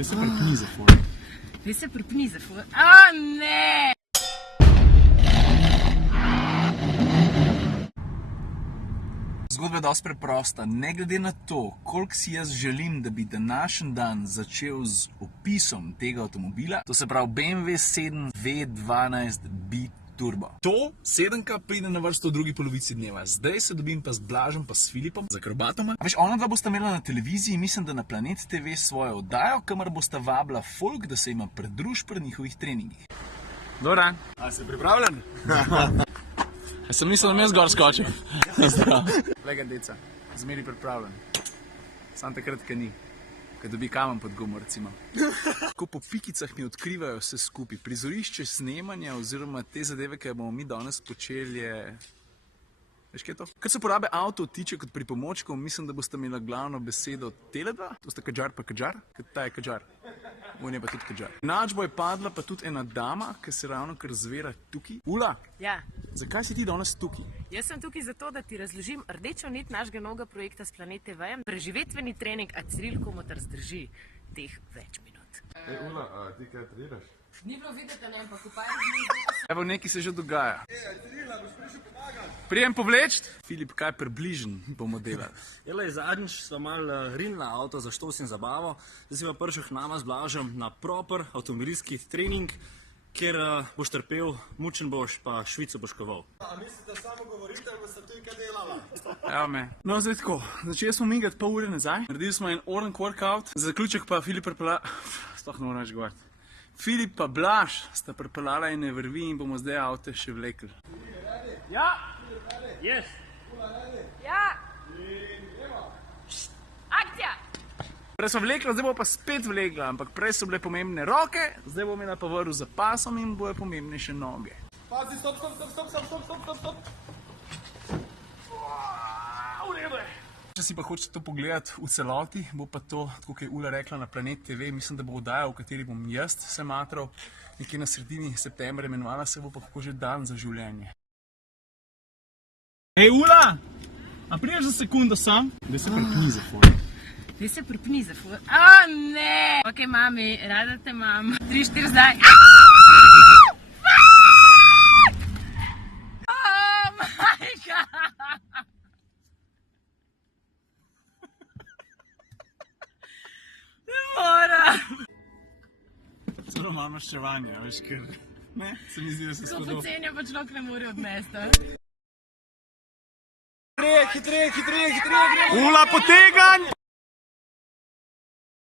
Zdaj se pripni za fora. Zdaj se pripni za fora. A ne! Zgodba je dosti preprosta. Ne glede na to, koliko si jaz želim, da bi današnji dan začel z opisom tega avtomobila, to se pravi BMW 7 V12 Biturbo. To 7-ka pride na vrsto v drugi polovici dneva. Zdaj se dobim pa z Blažem pa s Filipom, z akrobatoma. A veš, ona dva bosta imela na televiziji, mislim, da na Planet TV svojo oddajo, kamor bosta vabila folk, da se ima pridruž pri njihovih treningih. Dobar dan. A si pripravljen? Jaz sem mislil, da jaz gor skočim. Lega deca, zmeri pripravljen. Sam takrat, ko ni. Ko dobi kamen pod gumo, recimo. Ko po pikicah mi odkrivajo vse skupaj. Prizorišče snemanja oziroma te zadeve, ki bomo mi danes počeli, je... Veš, kaj je to? Kar se porabe avto tiče kot pripomočkov, mislim, da boste imela glavno besedo tele dva. To sta Kadžar pa Kadžar. Ta je Kadžar. On je pa tudi Kadžar. Enačbo je padla pa tudi ena dama, ki se ravno kar zvera tukaj. Ula, Ja, zakaj si ti danes tukaj? jaz sem tukaj zato, da ti razložim rdečo nit našega novega projekta s Planet TV. Preživetveni trening, a Ciril Komotar zdrži teh več minut. Ej, Ula, a ti kaj treniraš? Ni bilo videti, ne, ampak upaj Evo, nekaj se že dogaja. Prijem povleč? Filip, kaj približen bomo delali? Jele, zadnjič sva malo rinila avto za štos in zabavo, zdaj si pa prišel k nama z Blažem na proper avtomobilski trening, kjer boš trpel, mučen boš, pa Švico boš koval. A mislite, samo govorite, ali ste tudi kaj delala? Evo me. No, zdaj tako. Začeli smo migati pol ure nazaj. Naredili smo en orange workout. Za zaključek pa Filip pripeljala... Sploh ne moram več govoriti. Filip pa Blaž sta pripeljala ene vrvi in bomo zdaj avte še vlekli. Ja! Yes! Ja! Akcija! Prej smo vlekli, zdaj bo pa spet vlekla, ampak prej so bile pomembne roke, zdaj bom imela pa vrv za pasom in bojo pomembne še noge. Pazi, stop! V redu je. Če si pa hočete to pogledati v celoti, bo pa to, tako kot je Ula rekla na Planet TV, mislim, da bo oddaja, v kateri bom jaz se matral, nekje na sredini septembra, imenovala se bo pa kako že dan za življenje. Ej, Ula! A priješ za sekundo sam? Zdaj se pripni za fora. Zdaj se pripni za fora. A ne! Ok, mami, rada te imam. 3, 4, zdaj. Oh my god! Zelo malo maščevanja, veš, ker ne, se mi zdi, da se To spodobno. pocenja pa človek ne more odnesti. Ula, poteganj!